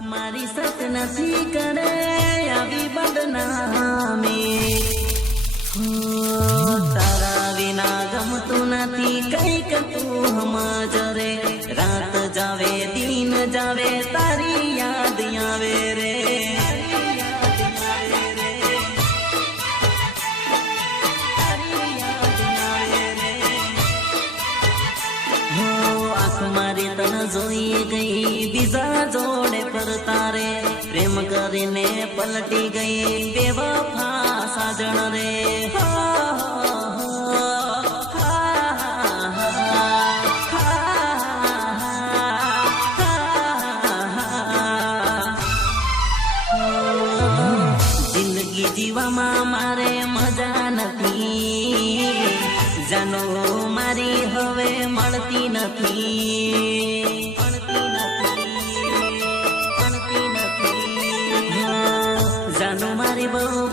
મારી સત નથી કરે આવી બદનામી તારા વિના ગમતું નથી કઈક તું સમજ રે રાત જાવે દિન જાવે તારી યાદ આવે રે મારી તન જોઈ ગઈ બીજા જોડે પર તારે પ્રેમ કરીને પલટી ગઈ બેવફા સાજણ રે જિંદગી જીવામાં મારે મજા નથી જાનો મારી હવે મળતી નથી જાનો મારી બહુ